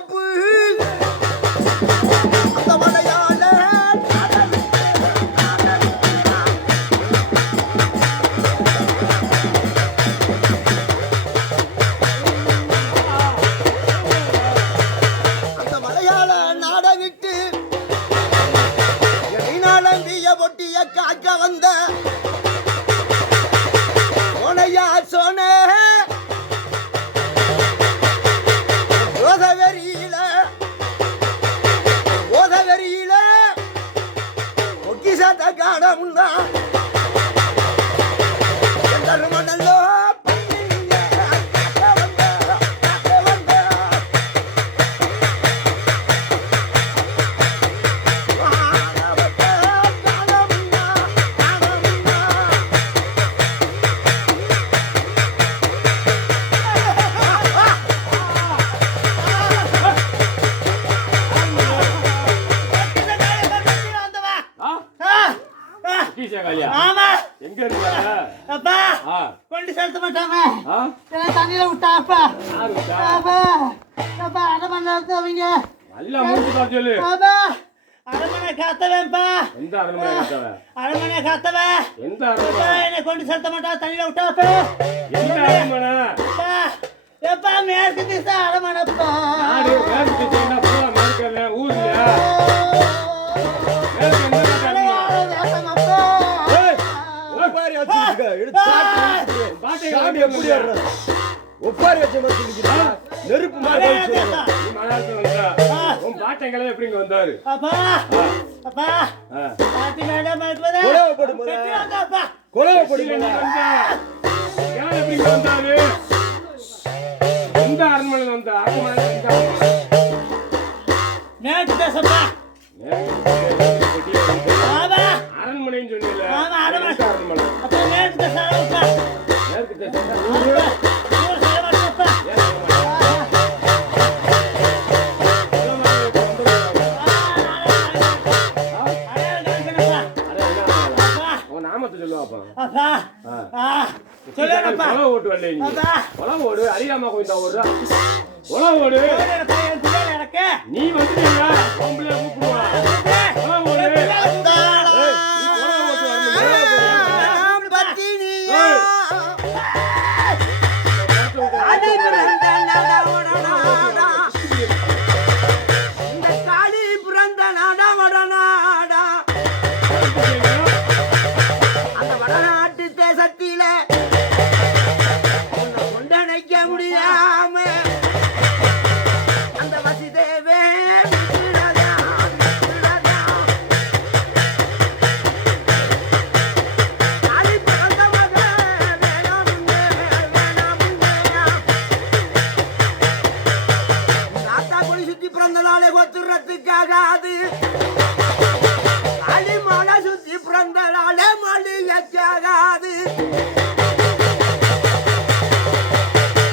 வரப்பு அந்த மலையாள அந்த மலையாள நாட விட்டு எடினாலம்பிய பொட்டிய காக்க வந்த சோனையா சோனே ஓதவெறியில பொக்கிசத்த காணமுன்னா மணலோ எங்க இருக்க அப்பா கொண்டு செலுத்த மாட்டாங்க தண்ணியில விட்டாப்பா அப்பா அரமனை அவங்க நல்லா மூச்சு சொல்லு அப்பா அரமனை காத்தவேன்ப்பா எந்த அரண்மனை காத்தவ அரமனை காத்தவ எந்த அரண்மனை என்னை கொண்டு செலுத்த மாட்டா தண்ணியில விட்டாப்பா எந்த அரண்மனை எப்பா மேற்கு திசை அரமனைப்பா மேற்கு திசைன்னா பூரா மேற்கல்ல ஊர்ல ஒப்பாரி வச்ச நெருப்பு பாட்டங்களை எப்படி வந்தாரு எப்படி வந்தாரு எந்த அரண்மனை வந்த அரண்மனைன்னு சொன்னீங்க அறியாம கோயிந்தா ஓடு நீ வந்து கூப்பிடுவா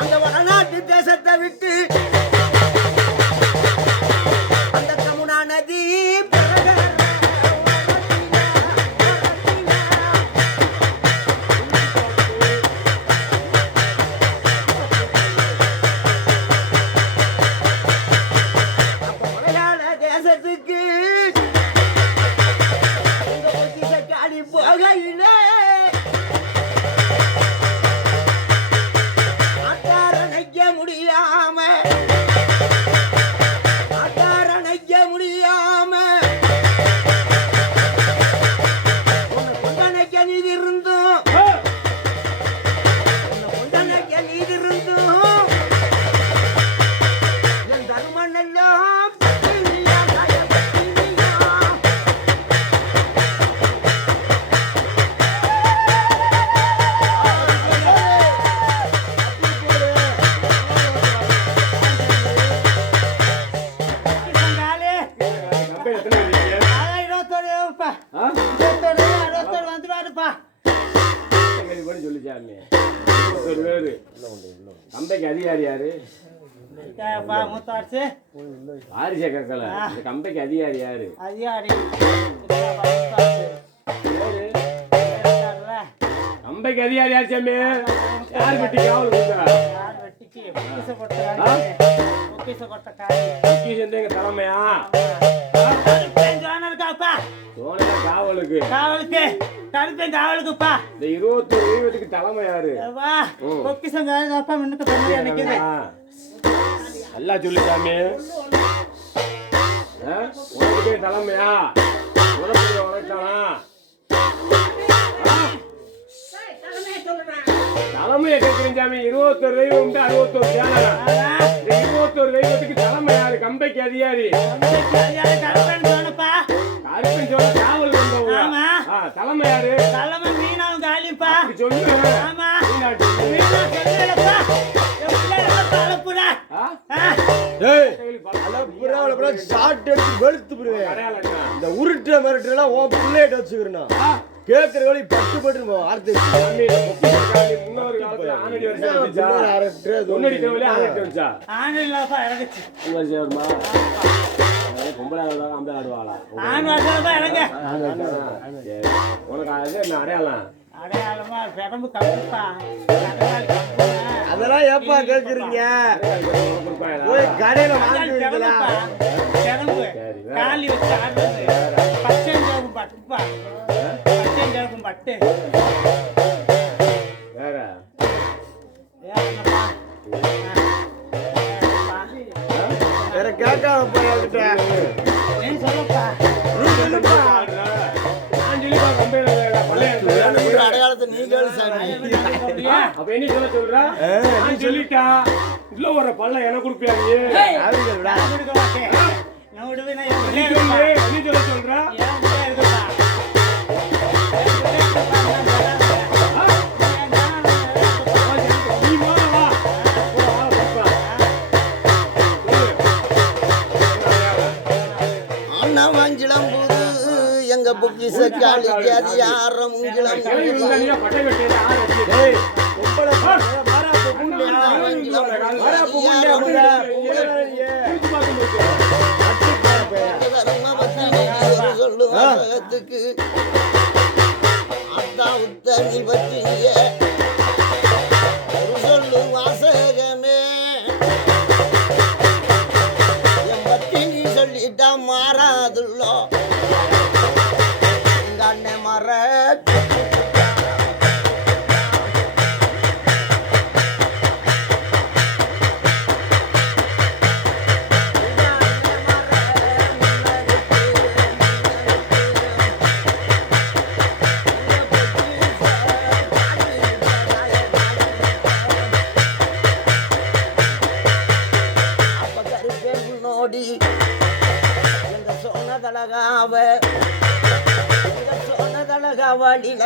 அந்த வடநாட்டு தேசத்தை விட்டு அந்த கமுனா நதி மலையாள தேசத்துக்கு போகையிலே அட்டாரணைக்க முடியாம கொண்டனைக்க நீதி இருந்தும் என் தருமனெல்லாம் கம்பைக்கு அதிகாரி யாரு? வாரிசே கக்கல. இந்த கம்பைக்கு அதிகாரி யாரு? கம்பைக்கு அதிகாரி யார் சாமி? யார் வெட்டி காவல் கொடுத்தா? யார் வெட்டிக்கு பொக்கிஷ கொட்டை பொக்கிஷம் எங்க தலைமையா? இருக்காப்பா சோனையா காவலுக்கு காவலுக்குப்பா இந்த 21 தெய்வத்துக்கு தலைமை யாரு? பொக்கிஷம் காப்பா முன்னுக்கு பெண்ணு நினைக்குது நல்லா சொல்லு சாமி. உனக்கு தலைமையா? உனக்கு உனக்கானா? தலைமையை கேட்கிறேன் சாமி. 21 தெய்வம் உண்டு, 61 சேனல். இந்த 21 தெய்வத்துக்கு தலைமை யாரு? கம்பைக்கு அதிகாரி கருப்பன் சோழ காவல் வந்தவங்க. தலைமை யாரு? தலைமை மீனாவும் காலிப்பா சொல்லு. இந்த உருட்டுற மிரட்டுலாம் உன் பிள்ளைகிட்ட வச்சுக்கிறேன். கேட்கிற வழி பட்டு பட்டு வார்த்தை முன்னொரு காலத்துல ஆனடி வச்சா ஆனில்லாப்பா இறங்குச்சு பொம்பளை அந்த ஆடுவாளா? இறங்க உனக்கு அது என்ன அடையாளம்? அடையாளமா பெரம்பு கம்புப்பா அதெல்லாம் ஏப்பா கேட்குறீங்க? போய் கடையில வாங்கிக்கிறீங்களா? பெரம்பு காலி வச்சு ஆடுறது பச்சைஞ்சாகும் பட்டுப்பா பச்சைஞ்சாகும் பட்டு வேற வேற கேட்காத போய் அவர்கிட்ட சொல்லப்பா அடையாளத்தை நீ கேளு சாமி. அப்ப என்ன சொல்ல சொல்ற? நான் சொல்லிட்டா இல்ல ஒரு பல்ல எனக்கு கொடுப்பியா நீ? கொடுக்க மாட்டேன் நான் விடுவேன் நீ சொல்ல சொல்ற? மங்கிளம் புது எங்க பொக்கிஷ காளிக்கு அது யாரம் முங்கிளம் சொல்லுவாசகத்துக்கு அத்தா உத்தனி பற்றிய சொல்லு வாசகமே என் பத்தி நீ சொல்லிட்டா மாறாதுள்ளோ எங்க அண்ணன் மர சொன்னதழகாவலில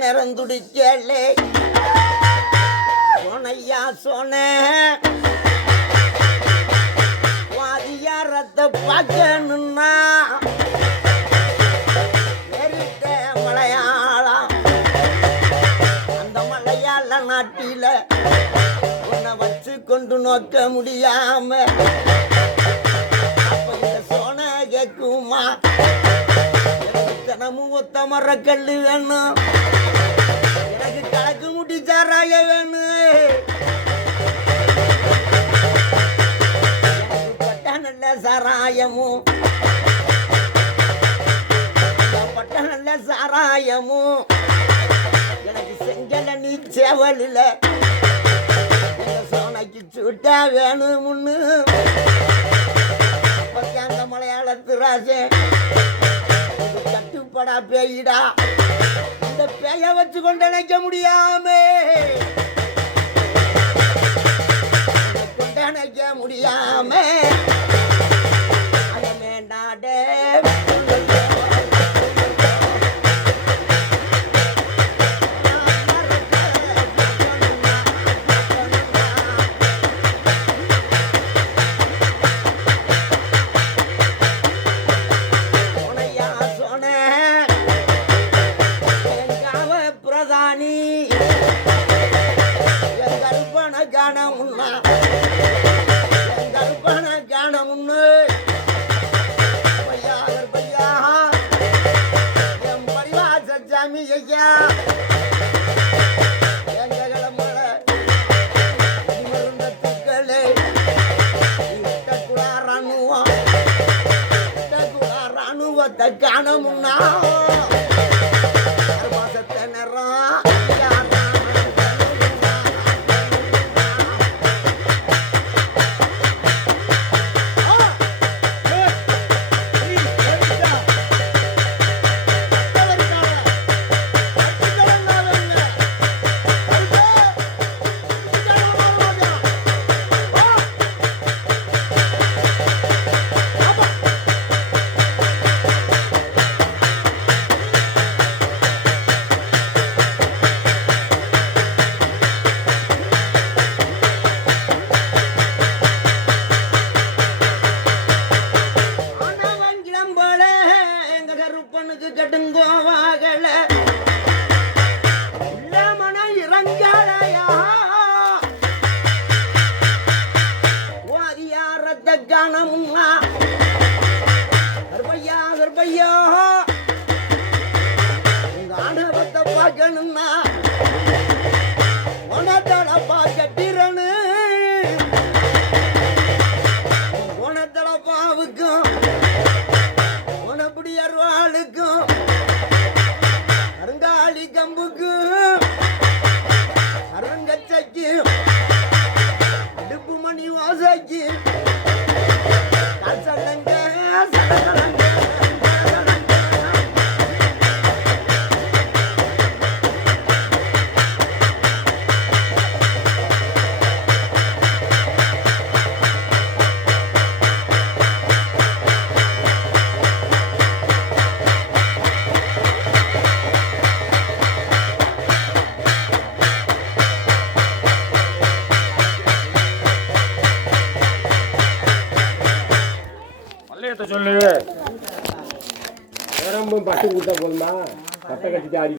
நிறந்துடிக்கலே சொனையா சொன்ன வாதியாரத்தை பார்க்கணுன்னா மலையாளம் அந்த மலையாள நாட்டில உன்னை வச்சு கொண்டு நோக்க முடியாம சொன்ன கேக்குமா தினமும் ஒத்த மர கல்லு வேணும் எனக்கு கலக்கு முட்டி சாராய வேணும் பட்ட நல்ல சாராயமும் பட்ட நல்ல சாராயமும் எனக்கு செங்கல நீ சேவலில் சோனைக்கு சுட்டா வேணும் முன்னு அப்பத்தி அந்த மலையாளத்து ராசே கட்டுப்படா பேயிடா இந்த பேய வச்சு கொண்டு நினைக்க முடியாம அடனைக்க முடியாம அயமேண்டாடே காணமுன்னா மாசத்தை நேரம் கடுங்கோவாகல மன இறங்காலையா வாரியாரத்த காணமுன்னா கர்பையா கர்பையா உங்க ஆணவத்தை பார்க்கணும்னா உனத்தடப்பா கட்டிரனு உனத்தடப்பாவுக்கும் உனப்படி அருவாளுக்கும் அருங்காளி கம்புக்கும் அருங்கச்சைக்கு அடுப்பு மணி வாசைக்கு சலங்க சலங்க சொல்லு நேரமும் பட்டு கொடுத்தா போதுமா கட்டை கட்டிட்டு